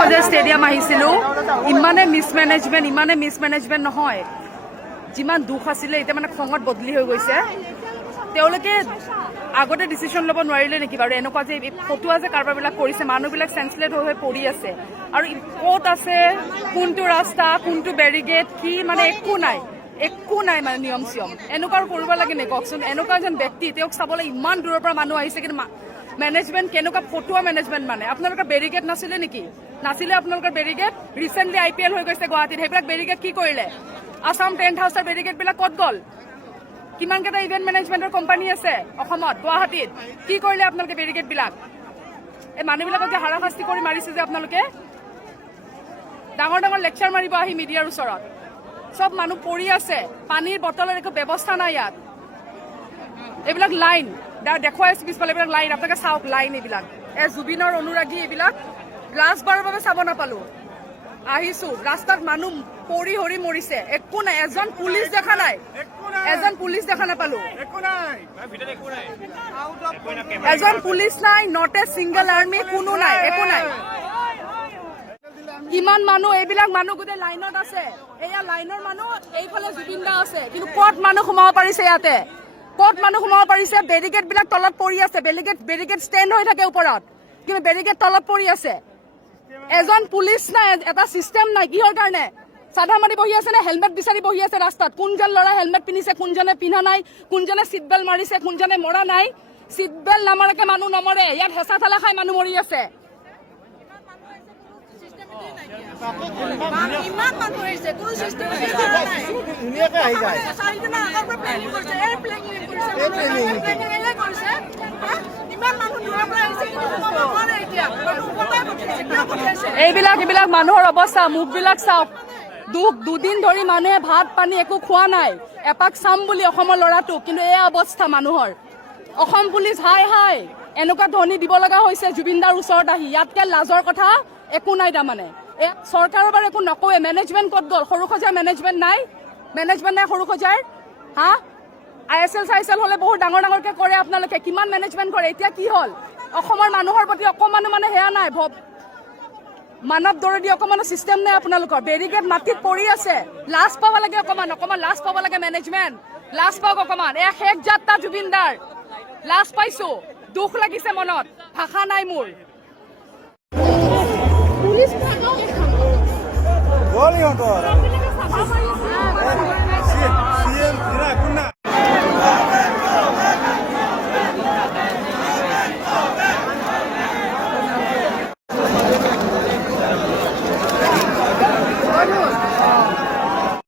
সৰুসজাই stadium আহিছিলোঁ, ইমানে mismanagement নহয়, যিমান দুখ আছিলে এতিয়া মানে খঙত বদলি হৈ গৈছে। তেওঁলোকে আগতে ডিচিশ্যন ল'ব নোৱাৰিলে নেকি বাৰু? এনেকুৱা যে ফটোৱা যে কাৰবাৰবিলাক কৰিছে, মানুহবিলাক চেন্সলেট হৈ পৰি আছে, আৰু ক'ত আছে, কোনটো ৰাস্তা, কোনটো বেৰিগেড, কি মানে একো নাই মানে নিয়ম চিয়ম। এনেকুৱা কৰিব লাগে নে কওকচোন? এনেকুৱা এজন ব্যক্তি, তেওঁক চাবলৈ ইমান দূৰৰ পৰা মানুহ আহিছে, কিন্তু মেনেজমেণ্ট কেনেকুৱা ফটোৱা মেনেজমেণ্ট মানে। আপোনালোকৰ বেৰিগেড নাছিলে নেকি? নাছিলে আপোনালোকৰ বেৰিগেড? ৰিচেণ্টলি IPL হৈ গৈছে গুৱাহাটীত, সেইবিলাক বেৰিগেড কি কৰিলে? আছাম টেণ্ট হাউচৰ বেৰিগেডবিলাক ক'ত গ'ল? কিমানকেইটা ইভেণ্ট মেনেজমেণ্টৰ কোম্পানী আছে অসমত, গুৱাহাটীত? কি কৰিলে আপোনালোকে বেৰিগেডবিলাক? এই মানুহবিলাকক যে হাৰাশাস্তি কৰি মাৰিছে যে আপোনালোকে, ডাঙৰ লেকচাৰ মাৰিব আহি মিডিয়াৰ ওচৰত। চব মানুহ পৰি আছে, পানীৰ বটলৰ একো ব্যৱস্থা নাই ইয়াত। এইবিলাক লাইন দেখুৱাই আছো পিছফালে, এইবিলাক লাইন, আপোনালোকে চাওক লাইন। এইবিলাক জুবিনৰ অনুৰাগী, এইবিলাক লাষ্টবাৰৰ বাবে চাব নাপালো। আহিছো ৰাস্তাত মানুহ পৰি হৰি মৰিছে, একো নাই, এজন পুলিচ দেখা নাপালো, এজন পুলিচ নাই, নট এ ছিংগল আৰ্মি, কোনো নাই, একো নাই। কিমান মানুহ, এইবিলাক মানুহ গোটেই লাইনত আছে, এয়া লাইনৰ মানুহ, এইফালে জুবিন দা আছে, কিন্তু ক'ত মানুহ সোমাব পাৰিছে? ইয়াতে ক'ত মানুহ সোমাব পাৰিছে? বেৰিগেড বিলাক তলত পৰি আছে, বেৰিগেড ষ্টেণ্ড হৈ থাকে ওপৰত, কিন্তু বেৰিগেড তলত পৰি আছে। এজন পুলিচ নাই, এটা চিষ্টেম নাই। কিহৰ কাৰণে? চাধা মাৰি বহি আছে নে হেলমেট বিচাৰি বহি আছে ৰাস্তাত? কোনজন ল'ৰা হেলমেট পিন্ধিছে, কোনজনে পিন্ধা নাই, কোনজনে চিট বেল্ট মাৰিছে, কোনজনে মৰা নাই? চিট বেল্ট নামাৰাকে মানুহ নমৰে, ইয়াত হেঁচা ঠেলা খাই মানুহ মৰি আছে। ইমান মানুহ আহিছে, কোনো চিষ্টেম এইবিলাক মানুহৰ অৱস্থা, মুখবিলাক চাওক। দুদিন ধৰি মানুহে ভাত পানী একো খোৱা নাই, এপাক চাম বুলি অসমৰ ল'ৰাটোক, কিন্তু এয়া অৱস্থা মানুহৰ। অসম পুলিচ হাই এনেকুৱা ধ্বনি দিব লগা হৈছে জুবিনদাৰ ওচৰত আহি। ইয়াতকে লাজৰ কথা একো নাই। তাৰমানে চৰকাৰৰ বাৰু একো নকয়ে, মেনেজমেণ্ট ক'ত গ'ল? সৰুসজাই মেনেজমেণ্ট নাই সৰুসজাইৰ। হা, ISL হ'লে বহুত ডাঙৰকে কৰে আপোনালোকে, কিমান মেনেজমেণ্ট কৰে। এতিয়া কি হ'ল? অসমৰ মানুহৰ প্ৰতি অকমানো মানে সেয়া নাই, মানৱ দৰদি অকমানো চিষ্টেম নাই আপোনালোকৰ। বেৰিগেড মাটিত পৰি আছে, লাজ পাব লাগে অকমান লাজ পাব লাগে মেনেজমেণ্ট, লাজ পাওক অকমান। এয়া শেষ যাত্ৰা জুবিনদাৰ, লাজ পাইছো, দুখ লাগিছে মনত, ভাষা নাই মোৰ। পুলিচ